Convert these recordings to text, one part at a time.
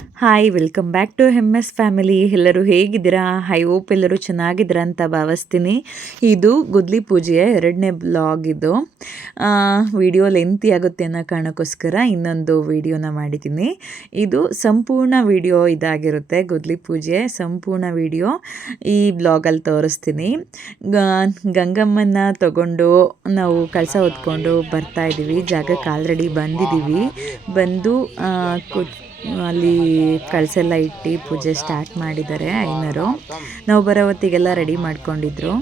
Hi welcome back to S family. ಎಲ್ಲರೂ ಹೇಗಿದ್ದೀರಾ? I hope ಎಲ್ಲರೂ ಚೆನ್ನಾಗಿದ್ದೀರಾ ಅಂತ ಭಾವಿಸ್ತೀನಿ. ಇದು ಗುದ್ಲಿ ಪೂಜೆಯ 2ನೇ ಬ್ಲಾಗ್ ಇದು. ವಿಡಿಯೋ ಲೆಂತಿ ಆಗುತ್ತೆ ಅನ್ನೋ ಕಾರಣಕ್ಕೋಸ್ಕರ ಇನ್ನೊಂದು ವಿಡಿಯೋನ ಮಾಡಿದ್ದೀನಿ. ಇದು ಸಂಪೂರ್ಣ ವಿಡಿಯೋ ಇದಾಗಿರುತ್ತೆ. ಗುದ್ಲಿ ಪೂಜೆ ಸಂಪೂರ್ಣ ವಿಡಿಯೋ ಈ ಬ್ಲಾಗಲ್ಲಿ ತೋರಿಸ್ತೀನಿ. ಗಂಗಮ್ಮನ ತಗೊಂಡು ನಾವು ಕಳಸ ಹೊತ್ಕೊಂಡು ಬರ್ತಾ ಇದ್ದೀವಿ. ಜಾಗಕ್ಕೆ ಆಲ್ರೆಡಿ ಬಂದಿದ್ದೀವಿ. ಬಂದು ಅಲ್ಲಿ ಕಳಸೆಲ್ಲ ಇಟ್ಟು ಪೂಜೆ ಸ್ಟಾರ್ಟ್ ಮಾಡಿದ್ದಾರೆ ಐನರು. ನಾವು ಬರೋ ಹೊತ್ತಿಗೆಲ್ಲ ರೆಡಿ ಮಾಡ್ಕೊಂಡಿದ್ರು.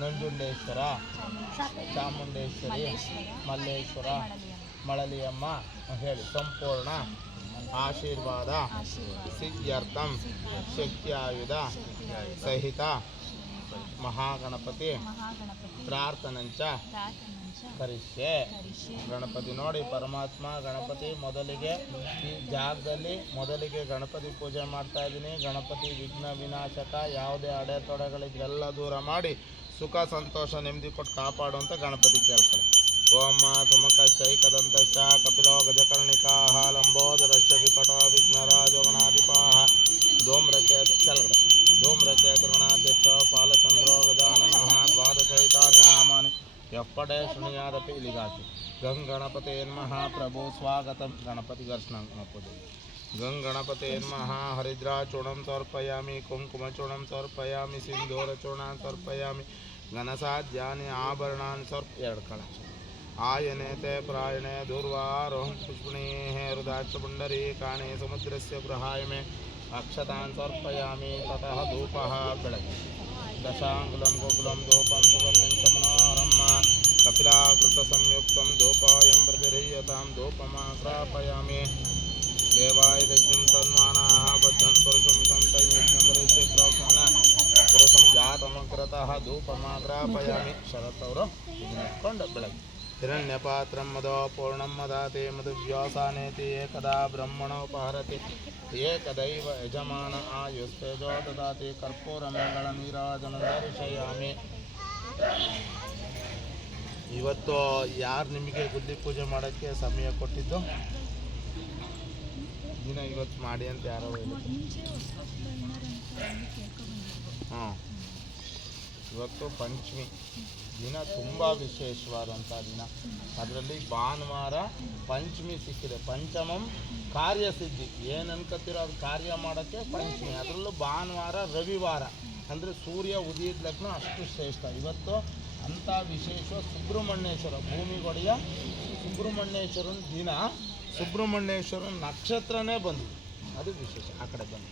ನಂಜುಂಡೇಶ್ವರ, ಚಾಮುಂಡೇಶ್ವರಿ, ಮಲ್ಲೇಶ್ವರ, ಮಳಲಿಯಮ್ಮ ಹೇಳಿ ಸಂಪೂರ್ಣ ಆಶೀರ್ವಾದ ಸಿದ್ಧ್ಯರ್ಥಂ ಶಕ್ತ್ಯಾಯುಧ ಸಹಿತ ಮಹಾಗಣಪತಿ ಪ್ರಾರ್ಥನಂಚ ಕರಿಷ್ಯೆ. ಗಣಪತಿ ನೋಡಿ, ಪರಮಾತ್ಮ ಗಣಪತಿ ಮೊದಲಿಗೆ ಈ ಜಾಗದಲ್ಲಿ ಮೊದಲಿಗೆ ಗಣಪತಿ ಪೂಜೆ ಮಾಡ್ತಾ ಇದ್ದೀನಿ. ಗಣಪತಿ ವಿಘ್ನ ವಿನಾಶಕ, ಯಾವುದೇ ಅಡೆತೊಡೆಗಳಿಗೆಲ್ಲ ದೂರ ಮಾಡಿ ಸುಖ ಸಂತೋಷ ನೆಮ್ಮದಿ ಕೊಟ್ಟು ಕಾಪಾಡುವಂಥ ಗಣಪತಿ ಕೇಳ್ಕೊಳ್ಳಿ. ಓಂ ಸುಮಕೈಕದಂತಶ್ಚ ಕಪಿಲೋ ಗಜಕರ್ಣಿಕಾಹ ಲಂಬೋದರಶ್ಚ ವಿಕಟೋ ವಿಘ್ನರಾಜೋ ಗಣಾಧಿಪಾಹ ಧೂಮ್ರಕೇತು ಕೆಳಗಡೆ ಧೂಮ್ರಕೇತು ಗಣಾಧ್ಯಕ್ಷ ಪಾಲಚಂದ್ರೋ ಗಜಾನನಃ ದ್ವಾದಶೈತಾನಿ ನಾಮಾನಿ ಎಪ್ಪಡೆ ಶೃಣಿಯಾದಪಿ ಇಲ್ಲಿಗಾಕಿ ಗಂಗಣಪತೆ ನಮಃ ಪ್ರಭು ಸ್ವಾಗತಂ. ಗಣಪತಿ ದರ್ಶನ ಮಾಡ್ಬೋದು. ಗಂಗಣಪತೆ ನಮಃ ಹರಿದ್ರಾಚೂರ್ಣಂ ಸಮರ್ಪಯಾಮಿ, ಕುಂಕುಮಚೂರ್ಣಂ ಸಮರ್ಪಯಾಮಿ, ಸಿಂಧೂರಚೂರ್ಣಾನ್ ಸಮರ್ಪಯಾಮಿ, ಘನಸಾಧ್ಯಾನಿ ಆಭರಣಾನ್ ಎರಡು ಕಳ ಆಯನೇತೆ ಪ್ರಾಯಣೆ ದುರ್ವಾರೋಹಂ ಪುಷ್ಪಣೀ ಹೃದಾಕ್ಷ ಪುಂಡರೀ ಕಾಣೆ ಸಮುದ್ರಸ್ಯ ಗೃಹಾಯಮೆ ಅಕ್ಷತಾನ್ ಸಮರ್ಪಯಾಮಿ. ತತಃ ಧೂಪಃ ಬೆಳಗ್ಗೆ ದಶಾಂಗುಲಂ ಗೋಕುಲಂ ಧೂಪಂ ಸುಗಂಧಿಂ ಮನೋಹರಂ ಕಪಿಲಾಕೃತ ಸಂಯುಕ್ತಂ ಧೂಪಾಯಂ ಪ್ರತಿರಹ್ಯತಾಂ ಧೂಪಮಾಗ್ರಾಪಯಾಮಿ. ದೇವಾಯ ಯಜ್ಞಂ ತನ್ಮಾನಾಃ ಬದ್ಧನ್ ಪುರುಷಂ ಸಂತಂ ಯಜ್ಞಂ ಪರಿಷ್ಯ ಪ್ರೋಕ್ಷಣ ಪುರುಷಂ ಜಾತಮಗ್ರತಃ ಧೂಪಮಾಗ್ರಾಪಯಾಮಿ. ಶರತ್ತವರು ಇಟ್ಕೊಂಡು ಬೆಳಗ್ಗೆ ಹಿರಣ್ಯಪಾತ್ರಂ ಮದೋ ಪೂರ್ಣಂ ಮದಾತಿ ಮಧುವ್ಯಾಸಾನೇತಿ ಏಕದಾ ಬ್ರಹ್ಮಣೋಪಹರತಿ ಏಕದೈವ ಯಜಮಾನ ಆಯುಸ್ತೇಜೋ ದದಾತಿ ಕರ್ಪೂರ ಮಂಗಳ ನೀರಾಜನ ದರ್ಶಯಾಮಿ. ಇವತ್ತು ಯಾರು ನಿಮಗೆ ಗುದ್ಲಿ ಪೂಜೆ ಮಾಡೋಕ್ಕೆ ಸಮಯ ಕೊಟ್ಟಿದ್ದು ದಿನ ಇವತ್ತು ಮಾಡಿ ಅಂತ ಯಾರೋ ಹಾಂ, ಇವತ್ತು ಪಂಚಮಿ ದಿನ ತುಂಬ ವಿಶೇಷವಾದಂಥ ದಿನ. ಅದರಲ್ಲಿ ಭಾನುವಾರ ಪಂಚಮಿ ಸಿಕ್ಕಿದೆ. ಪಂಚಮಂ ಕಾರ್ಯಸಿದ್ಧಿ, ಏನು ಅನ್ಕೋತಿರೋ ಅದು ಕಾರ್ಯ ಮಾಡೋಕ್ಕೆ ಪಂಚಮಿ. ಅದರಲ್ಲೂ ಭಾನುವಾರ ರವಿವಾರ ಅಂದರೆ ಸೂರ್ಯ ಉದಯದ ಲಗ್ನ ಅಷ್ಟು ಶ್ರೇಷ್ಠ. ಇವತ್ತು ಅಂಥ ವಿಶೇಷ ಸುಬ್ರಹ್ಮಣ್ಯೇಶ್ವರ ಭೂಮಿಗೊಡೆಯ ಸುಬ್ರಹ್ಮಣ್ಯೇಶ್ವರನ ದಿನ. ಸುಬ್ರಹ್ಮಣ್ಯೇಶ್ವರನ ನಕ್ಷತ್ರನೇ ಬಂದು ಅದು ವಿಶೇಷ. ಆ ಕಡೆ ಬಂದು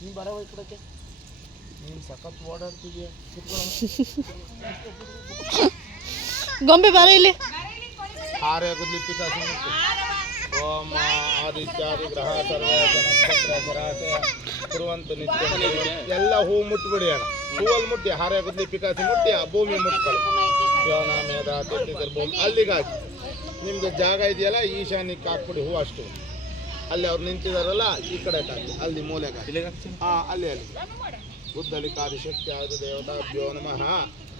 ನೀನು ಬರವ ಈ ಕಡೆಗೆ, ನೀನು ಸಖತ್ ಓಡಾಡ್ತಿದೀಯ. ಗೊಂಬೆ ಬಾರ ಇಲ್ಲಿ. ಹಾರೆ ಗುದ್ಲಿ ಪಿಕಾಸಿ ಓಂ ಆದಿತ್ಯಾದಿ ಗ್ರಹ ಸರ್ವ ನಕ್ಷತ್ರ ಸರಾಸಯ ಕುರುವಂತ ನಿತ್ಯ. ಎಲ್ಲ ಹೂ ಮುಟ್ಬಿಡಿ ಅಣ್ಣ, ಹೂವಲ್ಲಿ ಮುಟ್ಟಿ ಹಾರೆ ಗುದ್ಲಿ ಪಿಕಾಸಿ ಮುಟ್ಟಿ ಆ ಭೂಮಿ ಮುಟ್ಕೊಳ್ಳಿ. ಯೋನ ಮೇಧ ತಿರ್ತಿದ್ರ ಭೂಮಿ ಅಲ್ಲಿಗೆ ಹಾಕಿ. ನಿಮ್ದು ಜಾಗ ಇದೆಯಲ್ಲ ಈಶಾನ್ಯಕ್ಕೆ ಹಾಕ್ಬಿಡಿ ಹೂ ಅಷ್ಟು. ಅಲ್ಲಿ ಅವ್ರು ನಿಂತಿದಾರಲ್ಲ ಈ ಕಡೆ ಹಾಕಿ, ಅಲ್ಲಿ ಮೂಲೆಗೆ ಹಾಕಿ. ಹಾಂ ಅಲ್ಲಿ ಉದ್ದಲಿಕಾದಿ ಶಕ್ತಿ ಯಾವುದು ದೇವತಾಭ್ಯೋ ನಮಃ.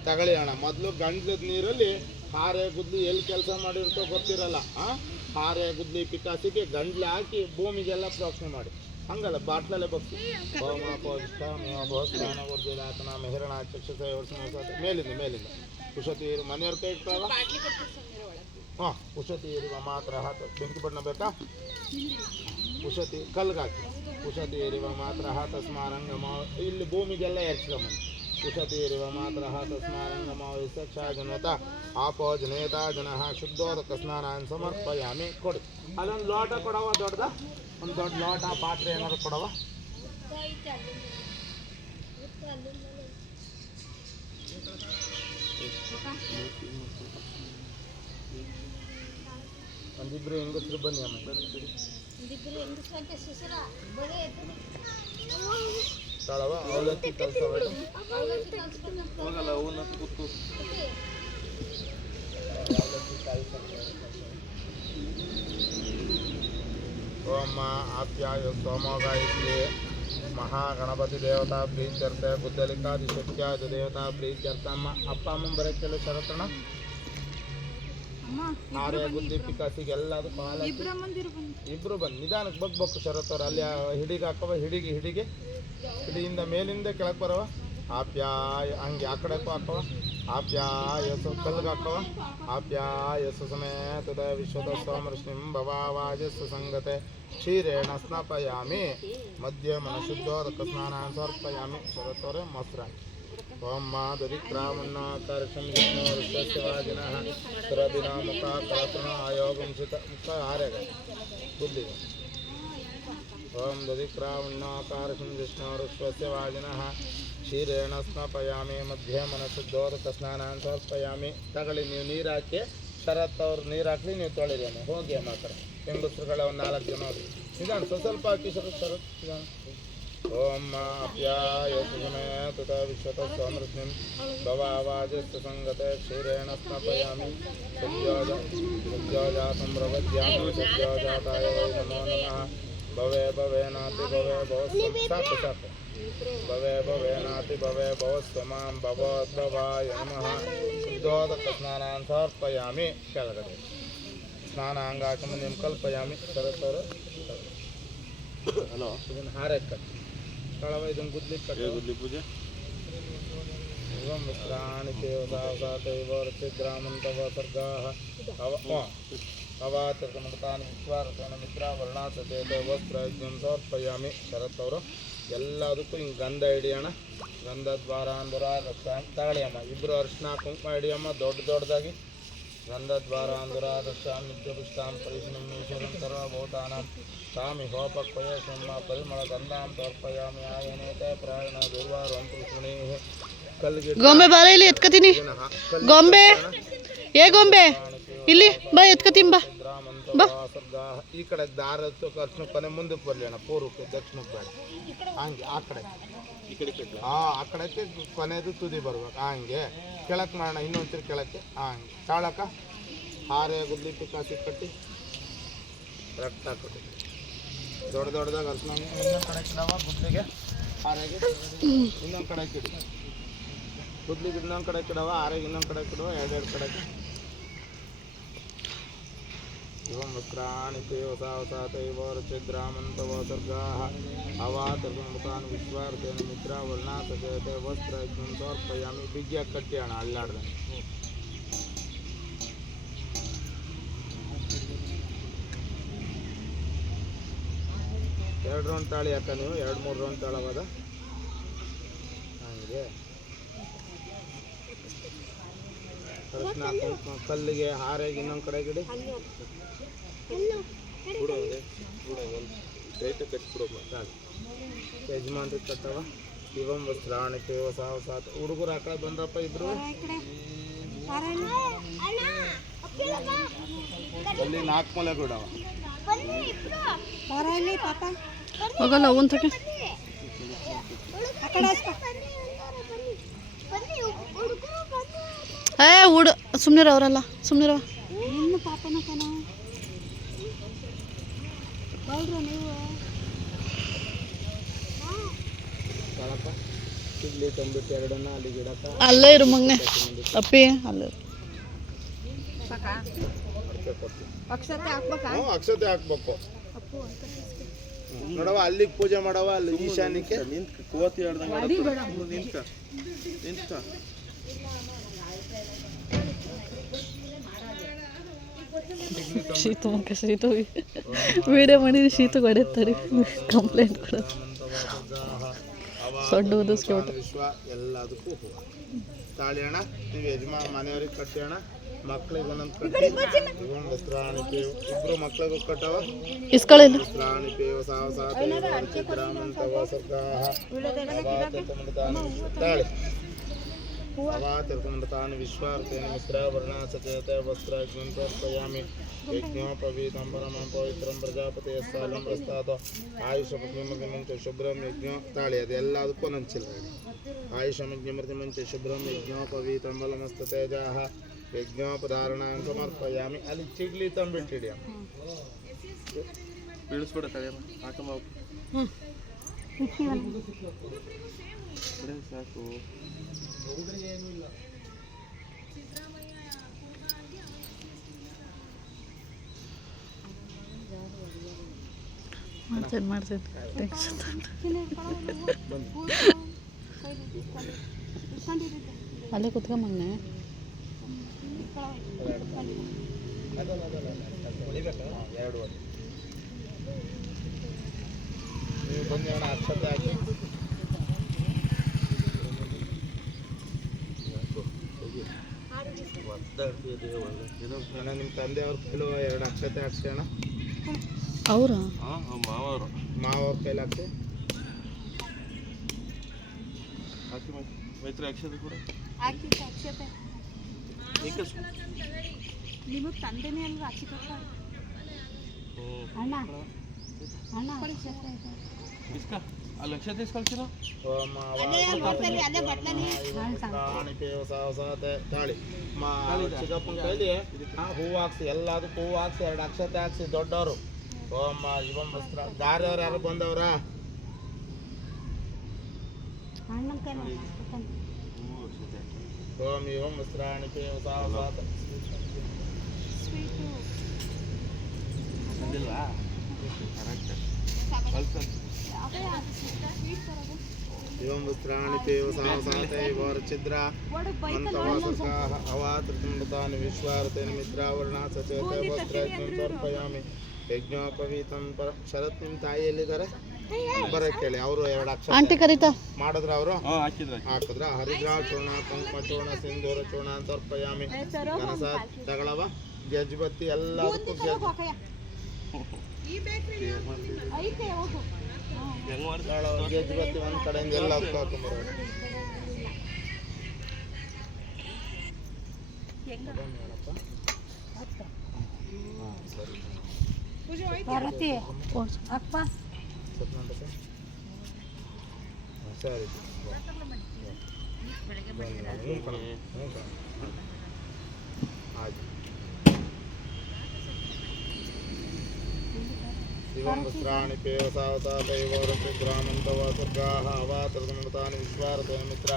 ತಗೊಳ್ಳಿ ಅಣ್ಣ. ಮೊದಲು ಗಂಡ್ಲದ ನೀರಲ್ಲಿ ಹಾರೆ ಗುದ್ಲಿ ಎಲ್ಲಿ ಕೆಲಸ ಮಾಡಿರ್ತೋ ಗೊತ್ತಿರಲ್ಲ. ಹಾರೆ ಗುದ್ಲಿ ಪಿಕಾಸಿಗೆ ಗಂಡ್ಲೆ ಹಾಕಿ ಭೂಮಿಗೆಲ್ಲ ಪ್ರೋಕ್ಷಣೆ ಮಾಡಿ. ಹಂಗಲ್ಲ ಬಾಟ್ಲಲ್ಲೇ ಬಗ್ಸಿ ಸ್ನಾನ ಮೆಹರಣ ಚಕ್ಷಸ ಮೇಲಿಂದ ಕುಶತೀರು ಮನೆಯವ್ರ ಕೈ ಇರ್ತಾವ. ಹಾಂ, ಕುಶತೀರಿವ ಮಾತ್ರ ಹಾಕ. ಬೆಂಕಿ ಬಣ್ಣ ಬೇಕಾ? ಕುಶತಿ ಕಲ್ಗಾಕಿ. ಕುಶತೀರಿವ ಮಾತ್ರ ತಸ್ಮಾರಂಗಮ. ಇಲ್ಲಿ ಭೂಮಿಗೆಲ್ಲ ಎರಚ್ಕೊಂಬಂದು ಕುಶತೀರಿವ ಮಾತ್ರ ತಸ್ಮಾರಂಗಮ ವಿಸಕ್ಷಾ ಜನತ ಆಪೋ ಜನೇತ ಜನ ಶುದ್ಧೋದಕ ಸ್ನಾನ ಸಮರ್ಪಯಾಮಿ. ಕೊಡಿ. ಅಲ್ಲೊಂದು ಲೋಟ ಕೊಡವ, ದೊಡ್ಡದ ಒಂದು ದೊಡ್ಡ ಲೋಟ ಪಾತ್ರೆ ಏನಾದ್ರು ಕೊಡವ. ಒಂದಿಬ್ರು ಹೆಂಗಸ್ರು ಬನ್ನಿ ಅಮ್ಮ. ತಳವ ಅವಲಕ್ಕಿ ಕಲ್ಸ ಹೋಗಲ್ಲ ಅವಲಕ್ಕಿ ಕೂತು ಅವಲಕ್ಕಿ ಕಾಯಿಸ. ಓಂ ಆಪ್ಯಾಯ ಸೋಮ ಗಾಯತ್ರಿ ಮಹಾಗಣಪತಿ ದೇವತಾ ಪ್ರೀತ್ಯರ್ಥ ಗುದ್ದಲಿಕಾದಿ ಸತ್ಯಾದಿ ದೇವತಾ ಪ್ರೀತ್ಯರ್ಥ ಅಪ್ಪ ಅಮ್ಮ ಬರೋಕ್ಕೆಲ್ಲ ಶರತ್ತಣ ಆರೆ ಗುದ್ದಿ ಪಿಕಾಸಿಗೆ ಎಲ್ಲದಕ್ಕೂ ಹಾಲು ಇಬ್ರು ಬಂದು ನಿಧಾನಕ್ಕೆ ಬಗ್ಬೇಕು ಶರತ್ತವ್ರು ಅಲ್ಲಿ ಹಿಡಿಗೆ ಹಾಕವ ಹಿಡಿಯಿಂದ ಮೇಲಿಂದ ಕೆಳಗೆ ಬರವ ಆಪ್ಯಾಯ ಹಂಗೆ ಆ ಕಡೆಗೂ ಹಾಕವ ಆಪ್ಯಾಯಸು ಕಲ್ಗೆ ಹಾಕವ ಆಪ್ಯಾಯಸು ಸಮೇತದ ವಿಶ್ವದ ಸೋಮೃಷ್ಣಿಂ ಭವಾವಾಜಸ್ಸು ಸಂಗತೆ ಕ್ಷೀರೇಣ ಸ್ನಾಪಯಾಮಿ ಮಧ್ಯೆ ಮನಶುದ್ಧೋದಕ ಸ್ನಾನ ಸಮರ್ಪಯಾಮಿ ಶರತ್ತವರೇ ಮೊಸರ ಓಂ ಮಾಧುರಿಕ್ರಾಮನ್ನಾಕರ್ಷಂ ವಿಷ್ಣುರ್ಷಸ್ಯವಾಜಿನಃ ಸುರಭಿನ ಮುಖ ಕಳತನ ಆಯೋಗಂಸಿತ ಮುಖ ಆರೆಗ ಬುದ್ಧಿ ಓಂ ದಧಿಕ್ರಾಮನ್ನಾಕರ್ಷಂ ವಿಷ್ಣುರ್ಷಸ್ಯವಾಜಿನಃ ಕ್ಷೀರೇಣ ಸ್ನಾಪಯಾಮಿ ಮಧ್ಯೆ ಮನಶುದ್ಧೋದಕ ಸ್ನಾನ ಸಮರ್ಪಯಾಮಿ ತಗೊಳ್ಳಿ ನೀವು ನೀರು ಹಾಕಿ ಶರತ್ ಅವ್ರು ನೀರು ಹಾಕಲಿ ನೀವು ತೊಳಿರಿ ಅಮ್ಮ ಹೋಗಿ ಅಮ್ಮ ಆ ಕಡೆ ಹೆಂಗಸ್ರುಗಳ ಒಂದು 4 ಜನ ನಿಧಾನ ಸ್ವಲ್ಪ ಹಾಕಿ ಶರತ್ ನಿಧಾನ ಓಂ ಅಪ್ಯಾಯಸು ಸಮೇತದ ವಿಶ್ವತ ಸಮೃದ್ಧಿಂ ಭವಾವಾಜಸ್ಸು ಸಂಗತೆ ಕ್ಷೀರೇಣ ಸ್ನಾಪಯಾಮಿ ಸದ್ಯೋಜಾತಂ ಪ್ರವದ್ಯಾಮಿ ಸದ್ಯೋಜಾತಾಯ ವೈ ನಮೋ ನಮಃ ಭವೇ ಭವೇನಾತಿ ಭವೇ ಭವಸ್ಸಂ ಸಾಕು ಭವೇ ಭವೇನಾತಿ ಭವೇ ಭವಸ್ಸಮಾಂ ಭವೋದ್ಭವಾಯ ನಮಃ ಶುದ್ಧೋದಕ ಸ್ನಾನಾನ್ ಸಮರ್ಪಯಾಮಿ ಕೆಳಗಡೆ ಸ್ನಾನಾಂಗಾಚಮನಿಂ ಕಲ್ಪಯಾಮಿ ಶರತ್ತವರು ಹಲೋ ಇದನ್ನು ಹಾರಕ್ಕೆ ಕಟ್ಟಿ ಕಳವ ಇದನ್ನು ಗುದ್ಲಿ ಪೂಜೆ ಮಿಶ್ರಾಣಿ ದೇವತಾವರ್ಚಿದ್ರಾಮಂತವ ಸರ್ಗಾಹ ಅವಾತರ್ಕಮತಾನಿ ವಿಶ್ವಾರತನ ಮಿತ್ರ ವರ್ಣಾಸತೇತ ವಸ್ತ್ರಜ್ಞಂ ಸಮರ್ಪಯಾಮಿ ಶರತ್ತವರು ಎಲ್ಲದಕ್ಕೂ ಹಿಂಗೆ ಗಂಧ ಹಿಡಿಯೋಣ ಗಂಧ ದ್ವಾರ ಅಂದರ ರಕ್ಷ ತಗೊಳ್ಳಿ ಅಮ್ಮ ಇಬ್ಬರು ಅರಿಶಿನ ಕುಂಕುಮ ಹಿಡಿಯಮ್ಮ ದೊಡ್ಡದಾಗಿ ಗಂಧ ದ್ವಾರ ಅಂದರ ರಕ್ಷ ನಿತ್ಯಪುಷ್ಟಾಂ ಪರಿಶುನಂ ಈಶ್ವರಂ ಸರ್ವಭೂತಾನಾಂ ಸ್ವಾಮಿ ಹೋಪಕ್ವಯ ಸಿಂಹ ಪರಿಮಳ ಗಂಧಾಂ ಸಮರ್ಪಯಾಮಿ ಆಯನೇತೆ ಪ್ರಾಯಣ ದುರ್ವಾರಂ ಪುಷ್ಮಣಿ ಕಲ್ಲಿಗೆ ಗೊಂಬೆ ಬಾರ ಇಲ್ಲಿ ಎತ್ಕತೀನಿ ಗೊಂಬೆ ಏ ಗೊಂಬೆ ಇಲ್ಲಿ ಬಾ ಎತ್ಕತೀನಿ ಬಾ ಈ ಕಡೆ ದಾರ ಅರ್ಶನ ಕೊನೆ ಮುಂದಕ್ಕೆ ಬರಲಿ ಅಣ್ಣ ಪೂರ್ವಕ್ಕೆ ದಕ್ಷಿಣಕ್ಕೆ ಬೇಡ ಹಂಗೆ ಆ ಕಡೆ ಆ ಕಡೆಗೆ ಕೊನೆದು ತುದಿ ಬರ್ಬೇಕು ಹಂಗೆ ಕೆಳಕ್ಕೆ ಮಾಡೋಣ ಇನ್ನೊಂದ್ಸರಿ ಕೆಳಕ್ಕೆ ಹಂಗೆ ಚಾಳಕ ಹಾರೆ ಗುದ್ಲಿ ಪಿಕಾಸಿ ಕಟ್ಟಿ ರಕ್ತ ಕಟ್ಟಿ ದೊಡ್ಡದಾಗಿ ಅರ್ಶನ ಇನ್ನೊಂದು ಕಡೆ ಇಡವ ಗುದ್ಲಿಗೆ ಹಾರೆಗೆ ಇನ್ನೊಂದು ಕಡೆ ಇಡಿ ಗುದ್ಲಿಗೆ ಇನ್ನೊಂದು ಕಡೆ ಇಡವ ಹಾರೆಗೆ ಇನ್ನೊಂದು ಕಡೆ ಇಡುವ 2 ಕಡೆಗೆ ಇವಂ ವಸ್ತ್ರಾಣಿ ತೇವಸಾವಸಾತೈವರ್ಚಿದ್ರಾಮಂತವ ಸರ್ಗಾಹ ಅವಾತರ್ಗಮತಾನ್ ವಿಶ್ವಾರ್ಥೇನ ಮಿತ್ರ ವರ್ಣಾಸತೆ ವಸ್ತ್ರಜ್ಞಂ ಸಮರ್ಪಯಾಮಿ ಬಿಗಿಯಾಗಿ ಕಟ್ಟಿ ಅಣ್ಣ ಅಲ್ಲಾಡ್ದಂಗೆ ಎರಡು ರೌಂಡ್ ತಾಳಿ ಹಾಕ ನೀವು 2-3 ರೌಂಡ್ ತಾಳವಾದ ಹಂಗೆ ಅರ್ಶಿನ ಕುಂಕುಮ ಕಲ್ಲಿಗೆ ಹಾರೆಗೆ ಇನ್ನೊಂದು ಕಡೆ ಗಿಡಿ ಯಜಮಾನ್ರಿಗೆ ಕಟ್ಟವ ಇವಂ ವಸ್ತ್ರಾಣಿ ತೇವಸಾವಸಾತ ಹುಡುಗರು ಆ ಕಡೆ ಬಂದ್ರಪ್ಪ ಇಬ್ರು ಅಲ್ಲಿ 4 ಮೊಲೆ ಬಿಡವ ಹೋಗಲ್ಲ ಅವನ್ ತಗೆ ಏ ಹುಡು ಸುಮ್ಮನಿರ ಅವರಲ್ಲ ಸುಮ್ಮನಿರವ ಇಡ್ಲಿ ತಂಬಿಟ್ಟು 2 ಅಲ್ಲಿ ಗಿಡಕ ಅಲ್ಲೇ ಇರು ಮಗನೆ ಅಪ್ಪಿ ಅಲ್ಲೇ ಅಕ್ಷತೆ ಹಾಕ್ಬೇಕು ನೋಡವ ಅಲ್ಲಿಗೆ ಪೂಜೆ ಮಾಡವ ಅಲ್ಲಿ ಈಶಾನ್ಯಕ್ಕೆ ಕೋತಿ ಶೀತು ಮಕ್ಕ ಶೀತು ವಿಡಿಯೋ ಮಾಡಿದ್ರೆ ಶೀತು ಹೊಡೆಯುತ್ತಾರೆ ಕಂಪ್ಲೇಂಟ್ ಕೊಡೋದು ಸೊಡ್ಡು ಉದಿಸ್ಕೊಟ್ಟು ವಿಶ್ವ ಎಲ್ಲದಕ್ಕೂ ತಾಳಿ ಅಣ್ಣ ನೀವು ಯಜಮಾನ ಮನೆಯವ್ರಿಗೆ ಕಟ್ಟಿ ಅಣ್ಣ ಮಕ್ಳಿಗೆ ಒಂದೊಂದು ಕಟ್ಟಿ ಇವನ್ ವಸ್ತ್ರಾಣಿ ಪೇವು ಇಬ್ರು ಮಕ್ಳಿಗೂ ಕಟ್ಟವ ಇಸ್ಕೊಳ್ಳಿ ವಸ್ತ್ರಾಣಿ ಪೇವು ಸಾವಸಾತೈವರ್ಚಿದ್ರಾಮಂತವ ಸರ್ಗಾಹ ತಾಳಿ ಅವಾತಿರ್ಕಮೃತಾನಿ ವಿಶ್ವಾರ್ಥೇನ ಮಿತ್ರ ವರ್ಣಾಸಚೇತ ವಸ್ತ್ರಜ್ಞಂ ಸಮರ್ಪಯಾಮಿ ಯಜ್ಞೋಪವೀತಂಬರಮಂ ಪವಿತ್ರಂ ಪ್ರಜಾಪತಿಯ ಸಾಲಂ ಪ್ರಸ್ತಾದ ಆಯುಷಮಗ್ನಿಮಂಚ ಶುಭ್ರಂ ಯಜ್ಞ ತಾಳಿ ಅದೆಲ್ಲದಕ್ಕೂ ಒಂದೊಂದು ಚಿಲ್ಲ ಆಯುಷಮಗ್ನಿಮೃತಿಮಂಚ ಶುಭ್ರಂ ಯಜ್ಞೋಪವೀತಂಬಲಮಸ್ತ ತೇಜಾಹ ಯಜ್ಞೋಪಧಾರಣಾನ್ ಸಮರ್ಪಯಾಮಿ ಅಲ್ಲಿ ಚಿಗ್ಲಿ ತಂಬಿಟ್ಟಿಡಿ ಬೀಳಿಸ್ಬಿಡ ಕಡೆ ಹಾಕಮ್ಮ ಸಾಕು. ಮಾಡ್ತೇನೆ ಅಲ್ಲೇ ಕುತ್ಕೊಂಬಣ್ಣೆ ಎರಡು ನೀವು ಬನ್ನಿ ಅಣ್ಣ ಅಕ್ಷತೆ ಹಾಕಿ. ಅಣ್ಣ ನಿಮ್ಮ ತಂದೆಯವ್ರ ಕೈಲೂ ಎರಡು ಅಕ್ಷತೆ ಹಾಕ್ಸಿ ಅಣ್ಣ. ಅವರ ಮಾವವ್ರ ಕೈಲಿ ಹಾಕ್ಸಿ. ನಿಮಗೆ ತಂದೆನೇ ಅಲ್ವಾ ಅಕ್ಷತೆ ಅಣ್ಣ ಅಣ್ಣ ಅಕ್ಷತೆ ಇಸ್ಕೊಳ್ತೀರ. ತಾಳಿ ಚಿಕ್ಕಪ್ಪನ ಕೈಲಿ ಹೂವು ಹಾಕ್ಸಿ, ಎಲ್ಲದಕ್ಕೂ ಹೂವು ಹಾಕ್ಸಿ, ಎರಡು ಅಕ್ಷತೆ ಹಾಕ್ಸಿ. ದೊಡ್ಡವರು ಓಮ್ಮ ಇವಂ ವಸ್ತ್ರ. ದಾರಿಯವ್ರು ಯಾರು ಬಂದವ್ರ? ಓಂ ಇವಂ ವಸ್ತ್ರಾಣಿ ಸಾವಸಾತ. ಇವಂ ವಸ್ತ್ರಾಣಿ ಛಿದ್ರ ಮಂತವಾಸಕಾಃ ಅವಾತೃತಮೃತಾನಿ ವಿಶ್ವಾರತೇನ ಮಿತ್ರಾವರ್ಣಾ ಸಚೇತ ವಸ್ತ್ರೈಕ್ಯಂ ಸಮರ್ಪಯಾಮಿ ಯಜ್ಞೋಪವೀತಂ ಪರ. ಶರತ್ ನಿಮ್ಮ ತಾಯಿ ಎಲ್ಲಿದ್ದಾರೆ ಬರಕ್ಕೆ ಹೇಳಿ. ಅವರು ಎರಡು ಅಕ್ಷರ ಆಂಟಿ ಕರೀತಾ ಮಾಡಿದ್ರ ಅವರು ಹಾಕಿದ್ರ. ಹರಿದ್ರಾ ಚೂರ್ಣ ಕುಂಕುಮ ಚೂರ್ಣ ಸಿಂಧೂರ ಚೂರ್ಣ ಸಮರ್ಪಯಾಮಿ. ಕನಸ ತಗಳವ ಗಜ್ಬತ್ತಿ ಎಲ್ಲದಕ್ಕೂ ಗಜ್ಬತ್ತಿ ಒಂದ್ ಕಡೆಯಿಂದ ಎಲ್ಲದಕ್ಕೂ ಹಾಕೊಂಡ್ಬರೋದು. ಅಪ್ಪ ಸರಿ ಆಯ್ತು. ಶಿವಂ ವಸ್ತ್ರಾಣಿ ಪೇವಸಾವಸಾದೈವರಗ್ರಾಮಂತವಾಸರ್ಗಾಃ ಅವಾತೃತಮೃತಾನಿ ವಿಶ್ವಾರತೇನ ಮಿತ್ರ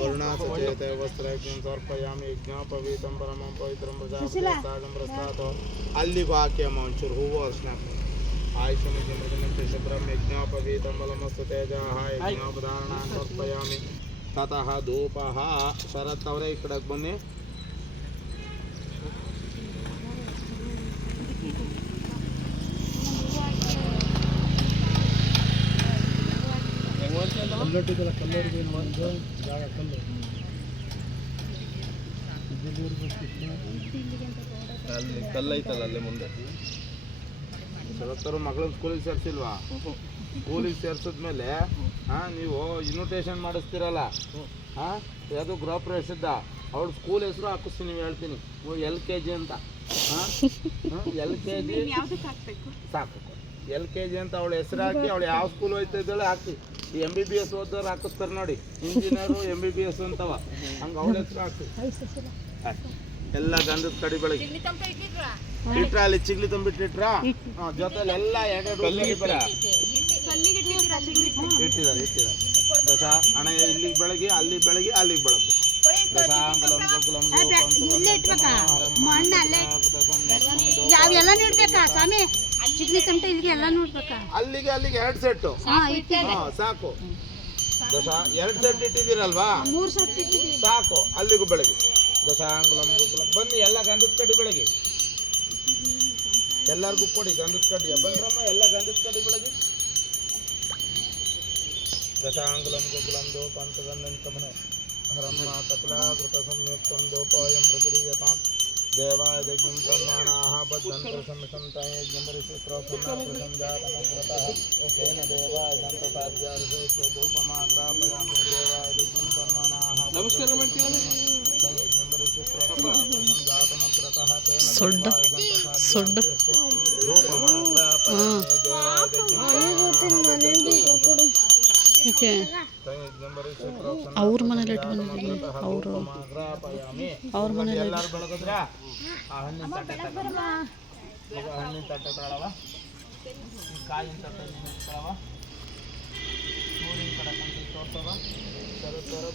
ವರುಣಾ ಸಚೇತ ವಸ್ತ್ರೈಕ್ಯಂ ಸಮರ್ಪಯಾಮಿ ಯಜ್ಞೋಪವೀತಂ ಪರಮಂ ಪವಿತ್ರಂ ಪ್ರಜಾಪತಿಂ ಪ್ರಸ್ಥಾತೋ. ಅಲ್ಲಿಗೂ ಹಾಕಿ ಅಮ್ಮ ಒಂಚೂರು ಹೂವು ಅರ್ಶನ ಆಯುಷ್ಯಮಿತಿ ಶುಭ್ರಂ ಯಜ್ಞೋಪವೀತಂ ಬಲಮಸ್ತು ತೇಜಾಃ ಯಜ್ಞೋಪಧಾರಣಾನ್ ಸಮರ್ಪಯಾಮಿ. ತತಃ ಧೂಪಃ. ಶರತ್ ಅವರೇ ಈ ಕಡೆಗೆ ಬನ್ನಿ. ಅಲ್ಲಿ ಕಲ್ಲೈತಲ್ಲ ಅಲ್ಲೇ ಮುಂದೆ. ಶರತ್ತರು ಮಗಳನ್ನ ಸ್ಕೂಲಿಗೆ ಸೇರಿಸಿಲ್ವಾ? ಸ್ಕೂಲಿಗೆ ಸೇರಿಸಿದ್ಮೇಲೆ ನೀವು ಇನ್ವಿಟೇಷನ್ ಮಾಡಿಸ್ತೀರಲ್ಲ, ಯಾವುದು ಗೃಹ ಪ್ರವೇಶದ ಅವ್ರ ಸ್ಕೂಲ್ ಹೆಸರು ಹಾಕಿಸ್ತೀನಿ. ನೀವು ಹೇಳ್ತೀನಿ LKG ಅಂತ. LKG ಸಾಕು. LKG ಅಂತ ಅವಳ ಹೆಸರು ಹಾಕಿ, ಅವಳು ಯಾವ ಸ್ಕೂಲ್ ಹೋಯ್ತಾ ಇದ್ದಾಳೆ ಹಾಕಿ. ಈ MBBS ಓದೋರು ಹಾಕಿಸ್ತಾರೆ ನೋಡಿ, ಇಂಜಿನಿಯರು MBBS ಅಂತವ, ಹಂಗೆ ಅವಳ ಹೆಸರು ಹಾಕಿ. ಎಲ್ಲ ಗಂಧದ ಕಡಿ ಬೆಳಗ್ಗೆ ಇಟ್ರ, ಅಲ್ಲಿ ಚಿಗ್ಲಿ ತುಂಬಿಟ್ಟಿಟ್ರ ಜೊತೆಲಿ ಎಲ್ಲ ಎರಡೆರಡು ಇಟ್ಟಿದ್ದಾರೆ. ದಶ ಹಣ ಇಲ್ಲಿಗೆ ಬೆಳಗ್ಗೆ, ಅಲ್ಲಿಗೆ ಬೆಳಗ್ಗೆ, ಅಲ್ಲಿಗೆ ಬೆಳಗ್ಗೆ. ಯಾವೆಲ್ಲ ನೋಡ್ಬೇಕಾ ಸ್ವಾಮಿ? ಚಿಗ್ಲಿ ತಮಟ ಇಲ್ಲಿಗೆ ಎಲ್ಲ ನೋಡ್ಬೇಕಾ? ಅಲ್ಲಿಗೆ ಅಲ್ಲಿಗೆ 2 ಸೆಟ್ಟು ಸಾಕು. ದಶ 2 ಸೆಟ್ ಇಟ್ಟಿದ್ದೀರಲ್ವಾ? 3 ಸೆಟ್ ಇಟ್ಟಿದ್ದೀವಿ ಸಾಕು. ಅಲ್ಲಿಗೂ ಬೆಳಗ್ಗೆ. ದಶಾಂಗುಲಂ ಗುಗುಲಂ. ಬನ್ನಿ ಎಲ್ಲ ಗಂಧದ ಕಡ್ಡಿ ಬೆಳಗ್ಗೆ. ಎಲ್ಲರಿಗೂ ಕೊಡಿ ಗಂಧದ ಕಡ್ಡಿಯ. ಬಂದ್ರಮ್ಮ ಎಲ್ಲ ಗಂಧದ ಕಡ್ಡಿ ಬೆಳಗ್ಗೆ. ದಶಾಂಗುಲಂ ಗುಗುಲಂ ದೋಪಂತಗಂಧಂತಮನ ಹರಮ್ಮ ಕಪಿಲಾಕೃತ ಸಂಯುಕ್ತಂ ದೋಪಾಯಂ ಮೃಗರೀಯತಾಂ ದೇವಾಯ ಯಜ್ಞಂ ತನ್ಮಾನಾಃ ಬದ್ಧಂತ ಸಂಸಂತಾಯ ಯಜ್ಞಮರಿಷಿತ್ರೋಪನ್ನಪ್ರಸಂಜಾತಮಗ್ರತಃ ತೇನ ದೇವಾಯ ದಂತಸಾಧ್ಯಾರ್ಷೇಷು ಧೂಪಮಾಗ್ರಾಪಯಾಮಿ ದೇವಾಯ ಯಜ್ಞಂ ತನ್ಮಾನಾಃ. ನಮಸ್ಕಾರ ಮಾಡ್ತೀವಿ. ಸೊಡ್ಡ ಸೊಡ್ಡ ಯಾಕೆ ಅವ್ರ ಮನೇಲಿ ಇಟ್ಟು ಬಂದಿದ್ದೀನಿ. ಅವರು ಅವ್ರ ಮನೇಲಿ ಎಲ್ಲರೂ ಬೆಳಗಿದ್ರ ಹಣ್ಣಿನ ತಟ್ಟೆ ತಗೊಳವ, ಹಣ್ಣಿನ ತಟ್ಟೆ ತಗೊಳವ, ಕಾಯಿನ ತಟ್ಟೆ ತಗೊಳವ.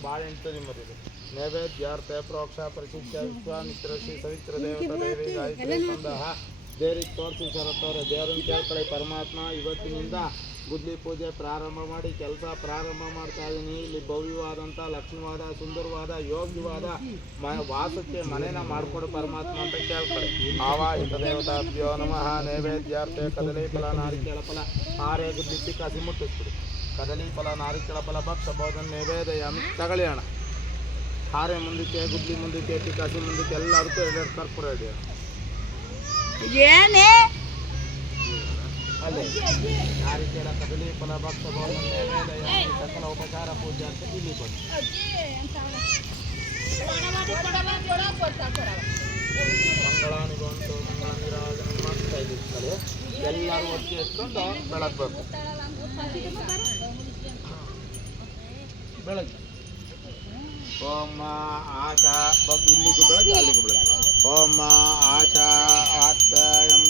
ಬಾಳೆಂಟು ನಿಮ್ಮದಿದೆ ನೈವೇದ್ಯಾರ್ಥ ಪ್ರೋಕ್ಷ ಪ್ರಸಿದ್ಧ ವಿಶ್ವಾಮಿತ್ರ ಶ್ರೀ ಸವಿತ್ರ ದೇವತಾ ದೇವಿ ಗಾಯತ್ರಿ ಸಂದಹ ದೇವರಿಗೆ ತೋರಿಸಿ ಶರತ್ತವ್ರೆ ದೇವರನ್ನು ಕೇಳ್ಕೊಳ್ಳಿ ಪರಮಾತ್ಮ. ಇವತ್ತಿನಿಂದ ಗುದ್ಲಿ ಪೂಜೆ ಪ್ರಾರಂಭ ಮಾಡಿ ಕೆಲಸ ಪ್ರಾರಂಭ ಮಾಡ್ತಾ ಇದ್ದೀನಿ. ಇಲ್ಲಿ ಭವ್ಯವಾದಂಥ ಲಕ್ಷ್ಮೀವಾದ ಸುಂದರವಾದ ಯೋಗ್ಯವಾದ ವಾಸಕ್ಕೆ ಮನೇನ ಮಾಡಿಕೊಡು ಪರಮಾತ್ಮ ಅಂತ ಕೇಳ್ಕೊಳ್ಳಿ. ಆವಾಹಿತ ದೇವತಾಭ್ಯೋ ನಮಃ. ನೈವೇದ್ಯಾರ್ಥ ಕದಲಿ ಫಲ ನಾರಿಕೇಳ ಫಲ ಹಾರೆ ಗುದ್ಲಿ ಕಾಸಿ ಮುಟ್ಟಿಸ್ಬಿಡಿ. ಕದಲಿ ಫಲ ನಾರಿಕೇಳ ಫಲ ಭಕ್ಷ ಬೋಧನ ನೈವೇದ್ಯ ತಗೊಳ್ಳಿ ಅಣ್ಣ. ಹಾರೆ ಮುಂದಕ್ಕೆ ಗುದ್ಲಿ ಮುಂದಕ್ಕೆ ಪಿಕಾಸಿ ಮುಂದಕ್ಕೆ ಎಲ್ಲದಕ್ಕೂ ಎರಡು ಕರ್ಪೂರ ಇದೆ ಏನೇ ಅಲ್ಲೇ ನಾರಿಕೇಳ ಕದಲಿ ಫಲ ಭಕ್ಷ ಬೋಧನ ನೈವೇದ್ಯ ಸಕಲ ಉಪಚಾರ ಪೂಜೆ ಅಂತ ಇಲ್ಲಿ ಬಂದು ಮಂಗಳಾನಿಗೊಂದು ಮಂಗಳಾನಿರಾಜನ ಮಾಡ್ತಾ ಇದ್ದೀವಿ. ಎಲ್ಲರೂ ಒಟ್ಟಿಗೆ ಎತ್ಕೊಂಡು ಬೆಳಗ್ಬೇಕು. ಬೆಳಗ್ಗೆ ಓಂ ಆಶಾ ಇಲ್ಲಿಗೂ ಬೆಳಗ್ಗೆ ಅಲ್ಲಿಗೂ ಬೆಳಗ್ಗೆ. ಓಂ ಆಶಾ ಆತ್ಮ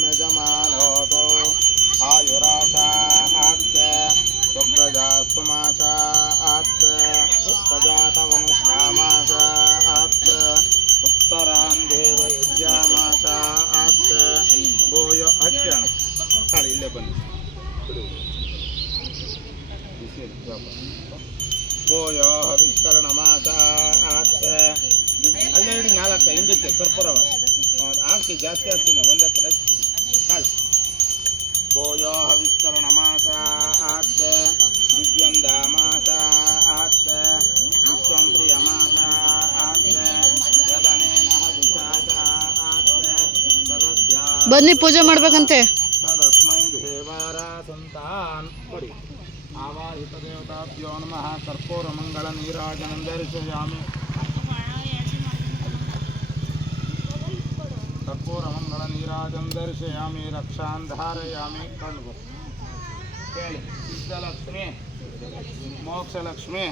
ಯಜಮಾನೋತೋ ಆಯುರಾಶಾ ಆತ್ಮ ಸುಪ್ರಜಾಸ್ತುಮಾಶ ಆತ್ಮ ಪ್ರಜಾತವನುಶ್ಯಾಮಾಶ ಆತ್ಮ ಉತ್ತರಾನ್ ದೇವ ಯಜ್ಞಾಮಾಶ ಆತ್ಮ ಭೂಯೋ ಹಚ್ಚಣ ತಾಳಿ ಇಲ್ಲೇ ಬನ್ನಿ ಭೂಯೋ ವಿಷ್ಕರಣಮಾಶ ಆತ್ಮ ಅಲ್ಲೇ ಹೇಳಿ 4 ಹಿಂದಕ್ಕೆ ಕರ್ಪೂರವ ಹಾಕಿ ಜಾಸ್ತಿ ಹಾಕ್ತೀನಿ ಒಂದೇ ಕಡೆ ತಾಳಿ. ಭೂಯೋ ವಿಷ್ಕರಣಮಾಶ ಆತ್ಮ ದಿವ್ಯಂದಾಮಾಶ ಆತ್ಮ ವಿಶ್ವಂ ಪ್ರಿಯಮಾಶ ಆತ್ಮ ಯದನೇನ ವಿಶಾಖ ಆತ್ಮ ತದದ್ಯಾ ಬನ್ನಿ ಪೂಜೆ ಮಾಡ್ಬೇಕಂತೆ. ತದಸ್ಮೈ ದೇವಾರ ಸಂತಾನ್ ಕೊಡಿ. ಆವಾಹಿತ ದೇವತಾಭ್ಯೋ ನಮಃ. ಕರ್ಪೂರ ಮಂಗಳ ನೀರಾಜನಂ ದರ್ಶಯಾಮಿ. ಕರ್ಪೂರ ಮಂಗಳ ನೀರಾಜಂ ದರ್ಶಯಾಮಿ. ರಕ್ಷಾನ್ ಧಾರಯಾಮಿ. ಕಣ್ಗು ಹೇಳಿ. ಸಿದ್ಧಲಕ್ಷ್ಮಿ, ಮೋಕ್ಷಲಕ್ಷ್ಮಿ,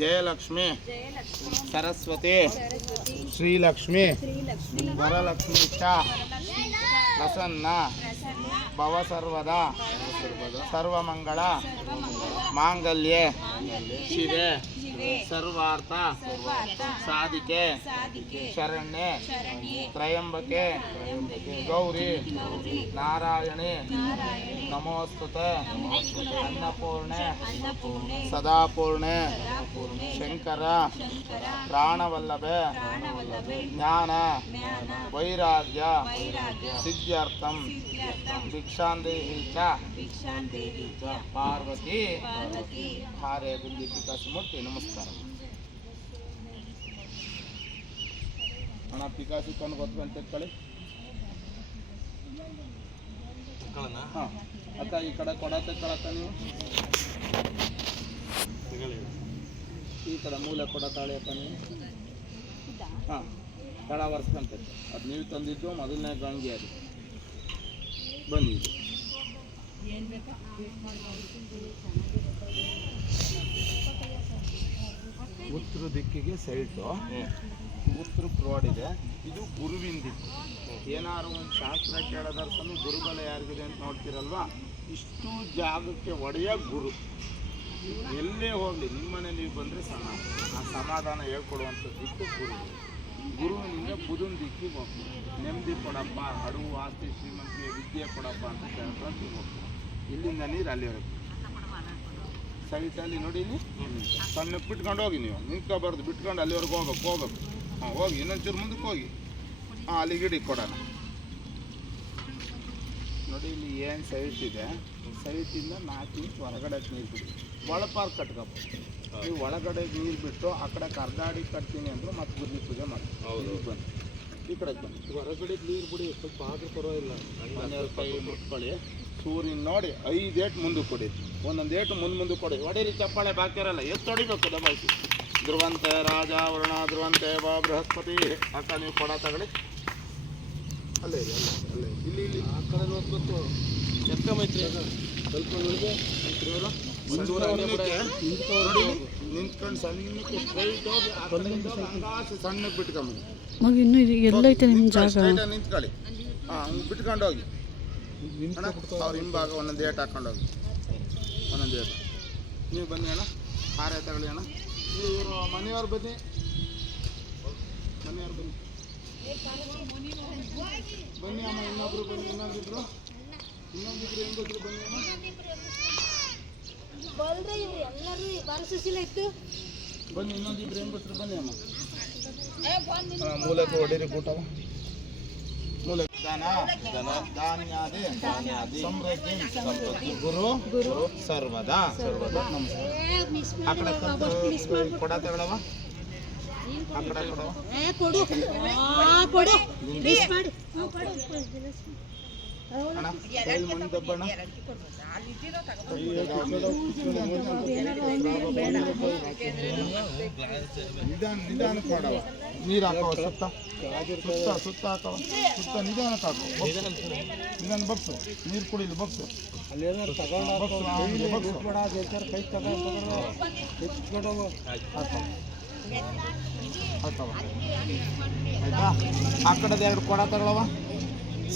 ಜಯಲಕ್ಷ್ಮಿ, ಸರಸ್ವತಿ, ಶ್ರೀಲಕ್ಷ್ಮಿ, ವರಲಕ್ಷ್ಮಿ ಚ ಪ್ರಸನ್ನ ಭವ ಸರ್ವದ ಸರ್ವಮಂಗಳ ಮಾಂಗಲ್ಯೆ ಶಿವೆ ಸರ್ವಾರ್ಥ ಸಾಧಿಕೆ ಶರಣ್ಯೆ ತ್ರಯಂಬಕೆ ಗೌರಿ ನಾರಾಯಣಿ ನಮೋಸ್ತುತೆ ಅನ್ನಪೂರ್ಣೆ ಸದಾಪೂರ್ಣೆ ಶಂಕರ ಪ್ರಾಣವಲ್ಲಭೆ ಜ್ಞಾನ ವೈರಾಗ್ಯ ಸಿದ್ಧಾರ್ಥಂ ಭಿಕ್ಷಾಂದೇಹಿ ಚ ಪಾರ್ವತಿ ಹಾರೆ ಗುಂಡಿ ಪಿಕಾಸಿ ಮುಟ್ಟಿ ನಮಸ್ಕಾರ. ಅಣ್ಣ ಪಿಕಾಸಿ ಕೊಂಡು ಗೊತ್ತಂತ ತೆಕ್ಕೊಳ್ಳಿ. ಹಾಂ ಅಕ್ಕ ಈ ಕಡೆ ಕೊಡ ತೆಕ್ಕೊಳಕ್ಕ ನೀವು ಈ ಕಡೆ ಮೂಲೆ ಕೊಡ ತಾಳಿ ಅಕ್ಕ ನೀವು. ಹಾಂ ಕಡ ವರ್ಷಕ್ಕಂತ ಅದು ನೀವು ತಂದಿದ್ದು ಮೊದಲನೇ ಗಂಗೆ ಅದು ಬನ್ನಿ. ಉತ್ತರ ದಿಕ್ಕಿಗೆ ಸೈಟು ಉತ್ತರಕ್ಕೆ ರೋಡ್ ಇದೆ. ಇದು ಗುರುವಿನ ದಿಕ್ಕು. ಏನಾದ್ರು ಒಂದು ಶಾಸ್ತ್ರ ಕೇಳೋದ್ರ ಸಮಯ ಗುರುಬಲ ಯಾರಿಗಿದೆ ಅಂತ ನೋಡ್ತೀರಲ್ವಾ. ಇಷ್ಟು ಜಾಗಕ್ಕೆ ಒಡೆಯ ಗುರು. ಎಲ್ಲೇ ಹೋಗಲಿ ನಿಮ್ಮನೆ ನೀವು ಬಂದರೆ ಸಮಾಧಾನ ಹೇಳ್ಕೊಡುವಂಥ ದಿಕ್ಕು ಗುರು. ಗುರುವಿನಿಂದ ಬುಧನ ದಿಕ್ಕಿಗೆ ಹೋಗ್ತೀವಿ. ನೆಮ್ಮದಿ ಕೊಡಪ್ಪ, ಹಡವು ಆಸ್ತಿ ಶ್ರೀಮಂತಿಗೆ ವಿದ್ಯೆ ಕೊಡಪ್ಪ ಅಂತ ಕೇಳ್ಕೊಂಡು ಹೋಗ್ತೀವಿ. ಇಲ್ಲಿಂದ ನೀರು ಅಲ್ಲಿವರೆಗೂ ಸೈಟಲ್ಲಿ ನೋಡಿ. ಇಲ್ಲಿ ಸಣ್ಣಕ್ಕೆ ಬಿಟ್ಕೊಂಡು ಹೋಗಿ, ನೀವು ನಿಂತ್ಕೊಬಾರ್ದು, ಬಿಟ್ಕೊಂಡು ಅಲ್ಲಿವರೆಗೂ ಹೋಗ್ಬೇಕು. ಹಾಂ ಹೋಗಿ ಇನ್ನೊಂಚೂರು ಮುಂದಕ್ಕೆ ಹೋಗಿ. ಹಾಂ ಅಲ್ಲಿ ಗಿಡಿ ಕೊಡೋಣ ನೋಡಿ. ಇಲ್ಲಿ ಏನು ಸೈಟ್ ಇದೆ, ಸೈಟಿಂದ 4 ಇಂಚ್ ಹೊರಗಡೆ ನೀರು ಬಿಡಿ. ಒಳಪಾರ್ಕ್ ಕಟ್ಕೋಬೋದು ನೀವು. ಒಳಗಡೆ ನೀರು ಬಿಟ್ಟು ಆ ಕಡೆ ಕರ್ದಾಡಿ ಕಟ್ತೀನಿ ಅಂದರು ಮತ್ತೆ ಗುದ್ಲಿ ಪೂಜೆ ಮಾಡಿ ಬನ್ನಿ. ಈ ಕಡೆಗೆ ಬನ್ನಿ. ಹೊರಗಡೆ ನೀರು ಬಿಡಿ, ಸ್ವಲ್ಪ ಆದರೂ ಪರವಾಗಿಲ್ಲ. ಕೈ ಮುಟ್ಕೊಳ್ಳಿ. ಸೂರ್ಯನ ನೋಡಿ 5 ಏಟು ಮುಂದಕ್ಕೆ ಕೊಡಿ. ಒಂದೊಂದು ಏಟು ಮುಂದೆ ಕೊಡಿ. ಹೊಡೀರಿ ಚಪ್ಪಾಳೆ ಬಾಕಿ ಇರಲ್ಲ. ಎತ್ತು ಹೊಡಿಬೇಕು ದಬಾಯಿಸಿ. ಧ್ರುವಂತೆ ರಾಜ ವರುಣ ಧ್ರುವಂತೆ ಬಾ ಬೃಹಸ್ಪತಿ. ಅಕ್ಕ ನೀವು ಕೊಡ ತಗೊಳ್ಳಿ. ಅಲ್ಲೇ ಇದೆ, ಅಲ್ಲೇ ಇಲ್ಲಿ ಆ ಕಡೆ ಗೊತ್ತು ಎಕ್ಕ ಮೈತ್ರಿ ಸ್ವಲ್ಪ ನಿಂತ್ಕೊಂಡು ಸಣ್ಣಕ್ಕೆ ಸ್ಟ್ರೈಟ್ ಹೋಗಿ ಆ ಕಡೆಯಿಂದ ಅಂಗಾಸಿ ಸಣ್ಣಕ್ಕೆ ಬಿಟ್ಕೊಂಬಂದು ಮಗ ಇನ್ನೂ ಎಲ್ಲೈತೆ ನಿಮ್ಮ ಜಾಗ. ನಿಂತ್ಕೊಳ್ಳಿ. ಹಾಂ ಬಿಟ್ಕೊಂಡು ಹೋಗಿ. ಅವ್ರ ಹಿಂಭಾಗ ಒಂದೊಂದು ಏಟು ಹಾಕೊಂಡು ಹೋಗಿ. ಒಂದೊಂದು ಏಟು ನೀವು ಬನ್ನಿ ಅಣ್ಣ. ಹಾರೆ ತಗೊಳ್ಳಿ ಅಣ್ಣ. ಇವರು ಮನೆಯವ್ರು ಬನ್ನಿ, ಮನೆಯವ್ರು ಬನ್ನಿ, ಬನ್ನಿ ಅಮ್ಮ, ಇನ್ನೊಬ್ರು ಬನ್ನಿ, ಇನ್ನೊಂದಿಬ್ರು ಹೆಂಗಸರು ಬನ್ನಿ ಅಮ್ಮ. ಬನ್ನಿ ಇನ್ನೊಂದಿಬ್ರು ಹೆಂಗಸರು ಬನ್ನಿ ಅಮ್ಮ. ಮೂಲಕ ಹೊಡೀರಿ ಕೂಟವ. ಮೂಲ ದಾನ ಧಾನ್ಯಾದಿ ಸಮೃದ್ಧಿ ಗುರು ಸರ್ವದಾ. ನಮಸ್ಕಾರ. ಆ ಕಡೆ ಕೊಡ ತಗೊಳವ, ಆ ಕಡೆ ಕೊಡವ ಅಣ್ಣ. ಕೈಲಿ ಮಣ್ಣು ದಬ್ಬಣ್ಣ. ನಿಧಾನಕ್ಕೆ ಮಾಡವ. ನೀರು ಹಾಕವ, ಸುತ್ತ ಸುತ್ತ ಹಾಕವ, ಸುತ್ತ ನಿಧಾನಕ್ಕೆ ಹಾಕವ. ನಿಧಾನ ಬಗ್ಸು, ನೀರು ಕುಡಿಲಿ ಬಗ್ಸು. ಆಯ್ತಾ? ಆ ಕಡೆದು 2 ಕೊಡ ತಗೊಳವ,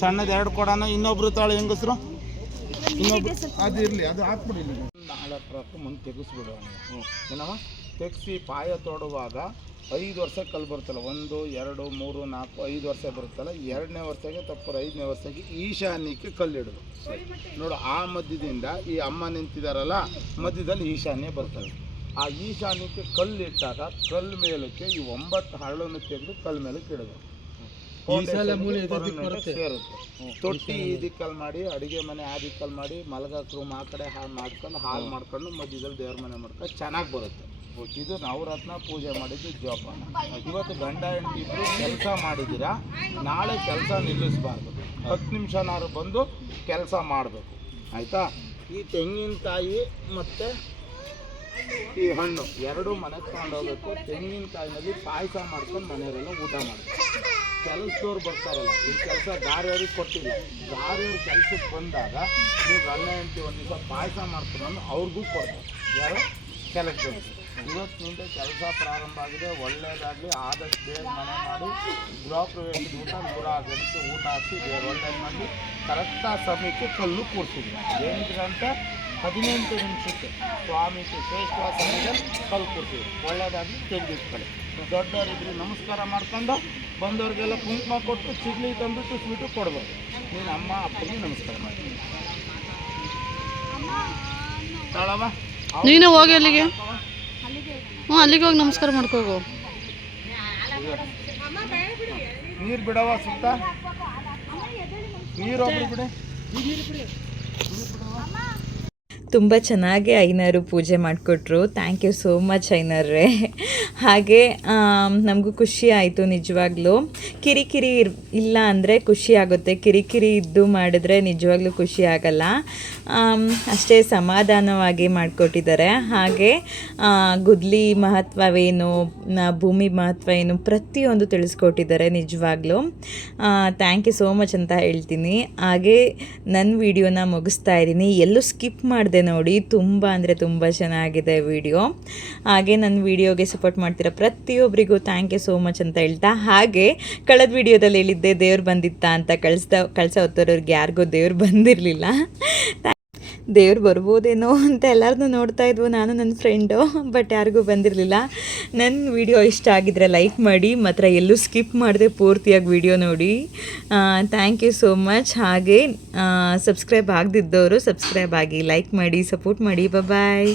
ಸಣ್ಣದ 2 ಕೊಡನ. ಇನ್ನೊಬ್ರು ತಾಳು ಹೆಂಗಸರು, ಇನ್ನೊಬ್ರು ಅದು ಇರಲಿ, ಅದು ಹಾಕ್ಬಿಡಿ. 4 ಟ್ರಕ್ ಮುಂದೆ ತೆಗೆಸ್ಬಿಡು ಏನವ. ತೆಗೆಸಿ ಪಾಯ ತೋಡುವಾಗ 5 ವರ್ಷ ಕಲ್ಲು ಬರುತ್ತಲ್ಲ, 1 2 3 4 5 ವರ್ಷ ಬರುತ್ತಲ್ಲ. 2ನೇ ವರ್ಷಕ್ಕೆ ತಪ್ಪರು 5ನೇ ವರ್ಷಕ್ಕೆ ಈಶಾನ್ಯಕ್ಕೆ ಕಲ್ಲಿಡೋದು ನೋಡು. ಆ ಮಧ್ಯದಿಂದ ಈ ಅಮ್ಮ ನಿಂತಿದ್ದಾರಲ್ಲ, ಮಧ್ಯದಲ್ಲಿ ಈಶಾನ್ಯ ಬರ್ತದೆ. ಆ ಈಶಾನ್ಯಕ್ಕೆ ಕಲ್ಲಿಟ್ಟಾಗ ಕಲ್ಲು ಮೇಲಕ್ಕೆ ಈ 9 ಹರಳನ್ನು ತೆಗೆದು ಕಲ್ಲು ಮೇಲಕ್ಕೆ ಇಡೋದು. ಸೇರುತ್ತೆ. ತೊಟ್ಟಿ ಈ ದಿಕ್ಕಲ್ಲಿ ಮಾಡಿ, ಅಡುಗೆ ಮನೆ ಆ ದಿಕ್ಕಲ್ಲಿ ಮಾಡಿ, ಮಲಗಕ್ಕೆ ರೂಮ್ ಆ ಕಡೆ ಹಾಲು ಮಾಡ್ಕೊಂಡು ಮಧ್ಯದಲ್ಲಿ ದೇವ್ರ ಮನೆ ಮಾಡ್ಕೊಂಡು ಚೆನ್ನಾಗಿ ಬರುತ್ತೆ. ಇದು ನವರತ್ನ ಪೂಜೆ ಮಾಡಿದ್ದು ಜೋಪಾನ. ಇವತ್ತು ಗಂಡ ಹೆಂಡತಿ ಇಬ್ಬರು ಕೆಲಸ ಮಾಡಿದ್ದೀರಾ, ನಾಳೆ ಕೆಲಸ ನಿಲ್ಲಿಸಬಾರ್ದು. 10 ನಿಮಿಷನಾದ್ರು ಬಂದು ಕೆಲಸ ಮಾಡಬೇಕು, ಆಯಿತಾ? ಈ ತೆಂಗಿನಕಾಯಿ ಮತ್ತು ಈ ಹಣ್ಣು 2 ಮನೆಗೆ ತಗೊಂಡೋಗ್ಬೇಕು. ತೆಂಗಿನಕಾಯಿನಲ್ಲಿ ಪಾಯಸ ಮಾಡ್ಕೊಂಡು ಮನೆಯವರೆಲ್ಲ ಊಟ ಮಾಡಬೇಕು. ಕೆಲಸದವ್ರು ಬರ್ತಾರಲ್ಲ, ಈ ಕೆಲಸ ದಾರಿಯವ್ರಿಗೆ ಕೊಟ್ಟಿಲ್ಲ, ದಾರಿಯವ್ರ ಕೆಲಸಕ್ಕೆ ಬಂದಾಗ ನೀವು ಗಂಡ ಹೆಂಡತಿ ಒಂದು ದಿವಸ ಪಾಯಸ ಮಾಡ್ಕೊಂಡು ಅವ್ರಿಗೂ ಕೊಡ್ತಾರೆ. ಯಾರು ಕೆಲಸದವ್ರು. ಇವತ್ತಿನಿಂದ ಕೆಲಸ ಪ್ರಾರಂಭ ಆಗಿದೆ, ಒಳ್ಳೆಯದಾಗಲಿ. ಆದಷ್ಟು ಬೇಗ ಮನೆ ಮಾಡಿ ಗೃಹ ಪ್ರವೇಶದ ಊಟ 106 ಗಂಟೆ ಊಟ ಹಾಕಿ ಬೇರೆ ಒಳ್ಳೆಯದು ಮಾಡಿ ಕರೆಕ್ಟಾಗಿ ಸಮಯಕ್ಕೆ ಕಲ್ಲು ಕೂರಿಸಿದ್ವಿ. 8 ಗಂಟೆ 18 ನಿಮಿಷಕ್ಕೆ ಸ್ವಾಮಿಗೆ ಶ್ರೇಷ್ಠ ಸಮಯದಲ್ಲಿ ಕಲ್ಲು ಕೂರಿಸಿದ್ವಿ. ಒಳ್ಳೆಯದಾಗಲಿ, ತೆಗೆದಿಟ್ಕೊಳ್ಳಿ. ದೊಡ್ಡವರಿದ್ರು ನಮಸ್ಕಾರ ಮಾಡ್ಕೊಂಡು ಬಂದವ್ರಿಗೆಲ್ಲ ಕುಂಕುಮ ಕೊಟ್ಟು ಚಿಗ್ಲಿ ತಂದುಬಿಟ್ಟು ಸ್ವೀಟು ಕೊಡ್ಬೇಕು. ನೀನು ಅಮ್ಮ ಅಪ್ಪನಿಗೆ ನಮಸ್ಕಾರ ಮಾಡ್ತೀನಿ. ತಾಳವ ನೀನು ಹೋಗಿ ಅಲ್ಲಿಗೆ. ಅಲ್ಲಿಗೆ ಹೋಗಿ ನಮಸ್ಕಾರ ಮಾಡ್ಕೋಗು. ನೀರು ಬಿಡವ, ಸುತ್ತ ನೀರೊಬ್ರು ಬಿಡಿ. ತುಂಬ ಚೆನ್ನಾಗಿ ಐನರು ಪೂಜೆ ಮಾಡಿಕೊಟ್ರು. ಥ್ಯಾಂಕ್ ಯು ಸೋ ಮಚ್ ಐನರ್ರೆ. ಹಾಗೆ ನಮಗೂ ಖುಷಿ ಆಯಿತು ನಿಜವಾಗ್ಲೂ. ಕಿರಿಕಿರಿ ಇಲ್ಲ ಅಂದರೆ ಖುಷಿ ಆಗುತ್ತೆ, ಕಿರಿಕಿರಿ ಇದ್ದು ಮಾಡಿದ್ರೆ ನಿಜವಾಗ್ಲೂ ಖುಷಿ ಆಗಲ್ಲ. ಅಷ್ಟೇ ಸಮಾಧಾನವಾಗಿ ಮಾಡಿಕೊಟ್ಟಿದ್ದಾರೆ. ಹಾಗೆ ಗುದ್ಲಿ ಮಹತ್ವವೇನು, ಭೂಮಿ ಮಹತ್ವ ಏನು, ಪ್ರತಿಯೊಂದು ತಿಳಿಸ್ಕೊಟ್ಟಿದ್ದಾರೆ ನಿಜವಾಗ್ಲೂ. ಥ್ಯಾಂಕ್ ಯು ಸೋ ಮಚ್ ಅಂತ ಹೇಳ್ತೀನಿ. ಹಾಗೆ ನನ್ನ ವಿಡಿಯೋನ ಮುಗಿಸ್ತಾ ಇದ್ದೀನಿ. ಎಲ್ಲೂ ಸ್ಕಿಪ್ ಮಾಡಿದೆ ನೋಡಿ. ತುಂಬ ಅಂದರೆ ತುಂಬ ಚೆನ್ನಾಗಿದೆ ವಿಡಿಯೋ. ಹಾಗೆ ನನ್ನ ವಿಡಿಯೋಗೆ ಸಪೋರ್ಟ್ ಮಾಡ್ತಿರೋ ಪ್ರತಿಯೊಬ್ಬರಿಗೂ ಥ್ಯಾಂಕ್ ಯು ಸೋ ಮಚ್ ಅಂತ ಹೇಳ್ತಾ, ಹಾಗೆ ಕಳೆದ ವಿಡಿಯೋದಲ್ಲಿ ಹೇಳಿದ್ದೆ ದೇವ್ರು ಬಂದಿತ್ತಾ ಅಂತ. ಕಳ್ಸೋ ಹೊತ್ತವ್ರಿಗೆ ಯಾರಿಗೂ ದೇವ್ರು ಬಂದಿರಲಿಲ್ಲ. ದೇವ್ರು ಬರ್ಬೋದೇನೋ ಅಂತ ಎಲ್ಲರನ್ನೂ ನೋಡ್ತಾ ಇದ್ವು, ನಾನು ನನ್ನ ಫ್ರೆಂಡು, ಬಟ್ ಯಾರಿಗೂ ಬಂದಿರಲಿಲ್ಲ. ನನ್ನ ವಿಡಿಯೋ ಇಷ್ಟ ಆಗಿದ್ರೆ ಲೈಕ್ ಮಾಡಿ, ಮಾತ್ರ ಎಲ್ಲೂ ಸ್ಕಿಪ್ ಮಾಡದೆ ಪೂರ್ತಿಯಾಗಿ ವಿಡಿಯೋ ನೋಡಿ. Thank you so much. ಹಾಗೆ ಸಬ್ಸ್ಕ್ರೈಬ್ ಆಗದಿದ್ದವರು ಸಬ್ಸ್ಕ್ರೈಬ್ ಆಗಿ, ಲೈಕ್ ಮಾಡಿ, ಸಪೋರ್ಟ್ ಮಾಡಿ. ಬಾಯ್.